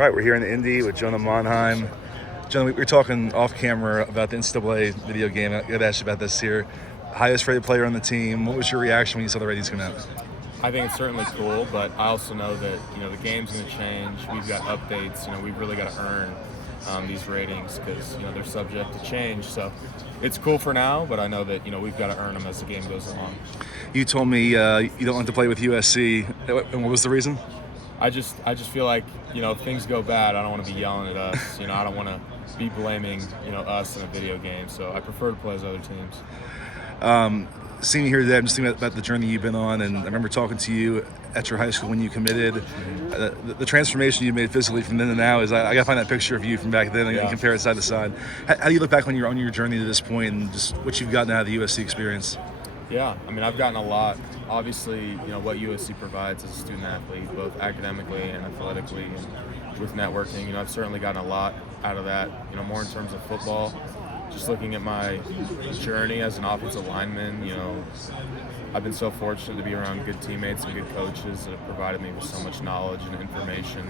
right, we're here in Indy with Jonah Monheim. Jonah, we were talking off camera about the NCAA video game. I got to ask you about this here. Highest rated player on the team. What was your reaction when you saw the ratings come out? I think it's certainly cool, but I also know that the game's going to change. We've got updates. We've really got to earn these ratings because they're subject to change. So it's cool for now, but I know that we've got to earn them as the game goes along. You told me you don't like to play with USC. And what was the reason? I just feel like if things go bad, I don't want to be yelling at us. I don't want to be blaming us in a video game. So I prefer to play as other teams. Seeing you here today, I'm just thinking about the journey you've been on, and I remember talking to you at your high school when you committed. The transformation you made physically from then to now is I got to find that picture of you from back then and compare it side to side. How do you look back on your journey to this point and just what you've gotten out of the USC experience? Yeah, I've gotten a lot. Obviously, what USC provides as a student athlete, both academically and athletically, and with networking, I've certainly gotten a lot out of that. More in terms of football. Just looking at my journey as an offensive lineman, I've been so fortunate to be around good teammates and good coaches that have provided me with so much knowledge and information,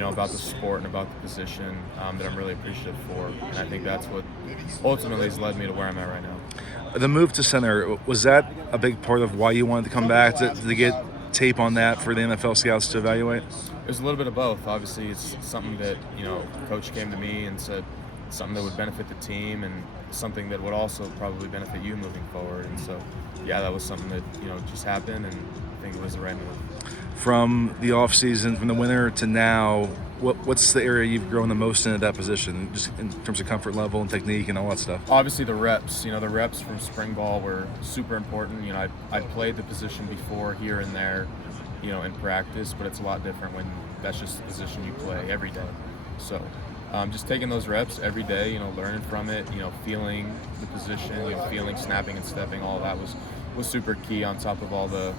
about the sport and about the position that I'm really appreciative for. And I think that's what ultimately has led me to where I'm at right now. The move to center, was that a big part of why you wanted to come back, to get tape on that for the NFL scouts to evaluate? It was a little bit of both. Obviously, it's something that, Coach came to me and said, something that would benefit the team and something that would also probably benefit you moving forward. And so, that was something that, just happened, and I think it was the right move. From the off season, from the winter to now, what's the area you've grown the most in at that position, just in terms of comfort level and technique and all that stuff? Obviously the reps. The reps from spring ball were super important. I played the position before here and there, in practice, but it's a lot different when that's just the position you play every day. So just taking those reps every day, learning from it, feeling the position, feeling snapping and stepping, all of that was super key on top of all the,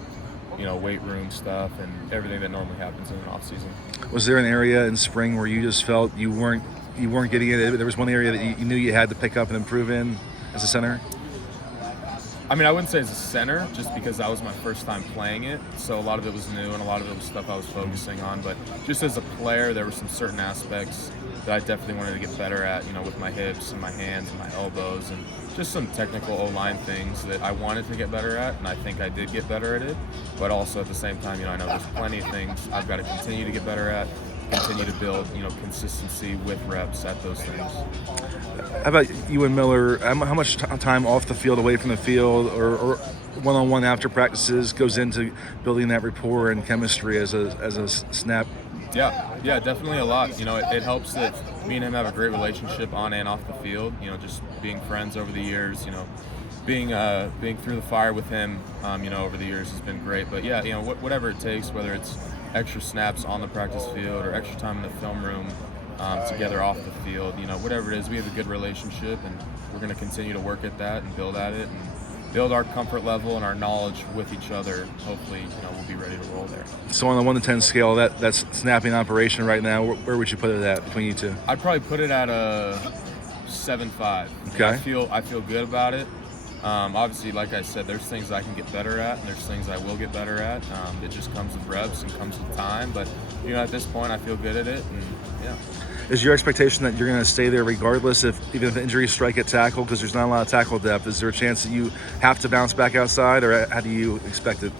weight room stuff and everything that normally happens in an off season. Was there an area in spring where you just felt you weren't getting it? There was one area that you knew you had to pick up and improve in as a center? I wouldn't say as a center, just because that was my first time playing it. So a lot of it was new and a lot of it was stuff I was focusing on. But just as a player, there were some certain aspects that I definitely wanted to get better at, with my hips and my hands and my elbows and just some technical O-line things that I wanted to get better at, and I think I did get better at it. But also at the same time, I know there's plenty of things I've got to continue to get better at, continue to build, consistency with reps at those things. How about you and Miller? How much time off the field, away from the field, or one-on-one after practices goes into building that rapport and chemistry as a snap? Yeah, definitely a lot. It helps that me and him have a great relationship on and off the field. Just being friends over the years. Being through the fire with him, over the years has been great. But yeah, whatever it takes, whether it's extra snaps on the practice field or extra time in the film room together off the field, whatever it is, we have a good relationship, and we're going to continue to work at that and build at it and build our comfort level and our knowledge with each other. Hopefully, we'll be ready to roll there. So on the 1 to 10 scale, that's snapping operation right now. Where would you put it at between you two? I'd probably put it at a 7.5. Okay. I feel good about it. Obviously, like I said, there's things I can get better at, and there's things I will get better at. It just comes with reps and comes with time. But at this point, I feel good at it, and yeah. Is your expectation that you're going to stay there regardless, even if injuries strike at tackle, because there's not a lot of tackle depth? Is there a chance that you have to bounce back outside, or how do you expect it?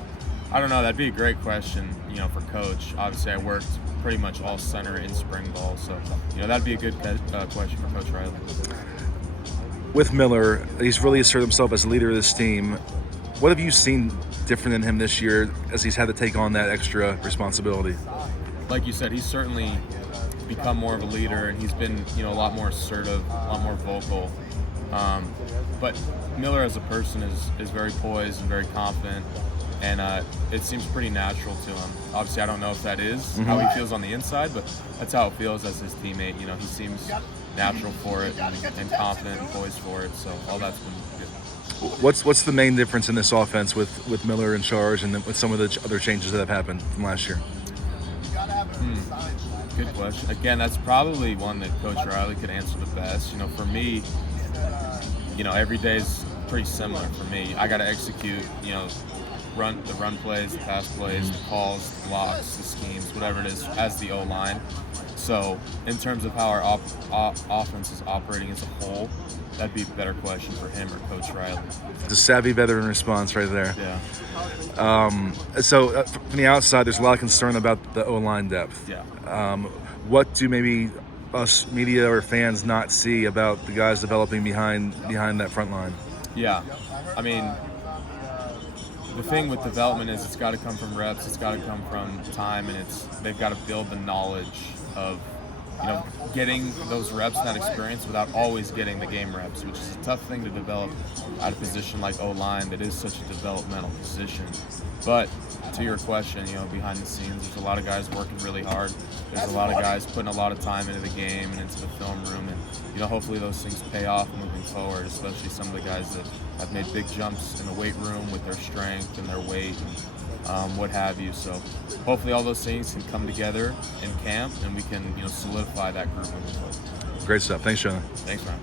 I don't know. That'd be a great question, for Coach. Obviously, I worked pretty much all center in spring ball, so that'd be a good question for Coach Riley. With Miller, he's really asserted himself as a leader of this team. What have you seen different in him this year as he's had to take on that extra responsibility? Like you said, he's certainly become more of a leader, and he's been a lot more assertive, a lot more vocal. But Miller as a person is very poised and very confident, and it seems pretty natural to him. Obviously, I don't know if that is how he feels on the inside, but that's how it feels as his teammate. He seems natural for it and confident and poised for it. So all that's been good. What's the main difference in this offense with Miller in charge and with some of the other changes that have happened from last year? Good question. Again, that's probably one that Coach Riley could answer the best. For me, every day is pretty similar for me. I got to execute, the run plays, the pass plays, the calls, the blocks, the schemes, whatever it is, as the O-line. So in terms of how our offense is operating as a whole, that'd be a better question for him or Coach Riley. The savvy veteran response right there. Yeah. So from the outside, there's a lot of concern about the O-line depth. Yeah. What do maybe us media or fans not see about the guys developing behind that front line? Yeah. I mean, the thing with development is it's got to come from reps, it's got to come from time, and they've got to build the knowledge of, getting those reps and that experience without always getting the game reps, which is a tough thing to develop at a position like O-line that is such a developmental position. But to your question, behind the scenes, there's a lot of guys working really hard. There's a lot of guys putting a lot of time into the game and into the film room, and hopefully those things pay off moving forward, especially some of the guys that have made big jumps in the weight room with their strength and their weight and what have you. So hopefully all those things can come together in camp and we can solidify that group moving forward. Great stuff. Thanks, Jonah. Thanks, Ryan.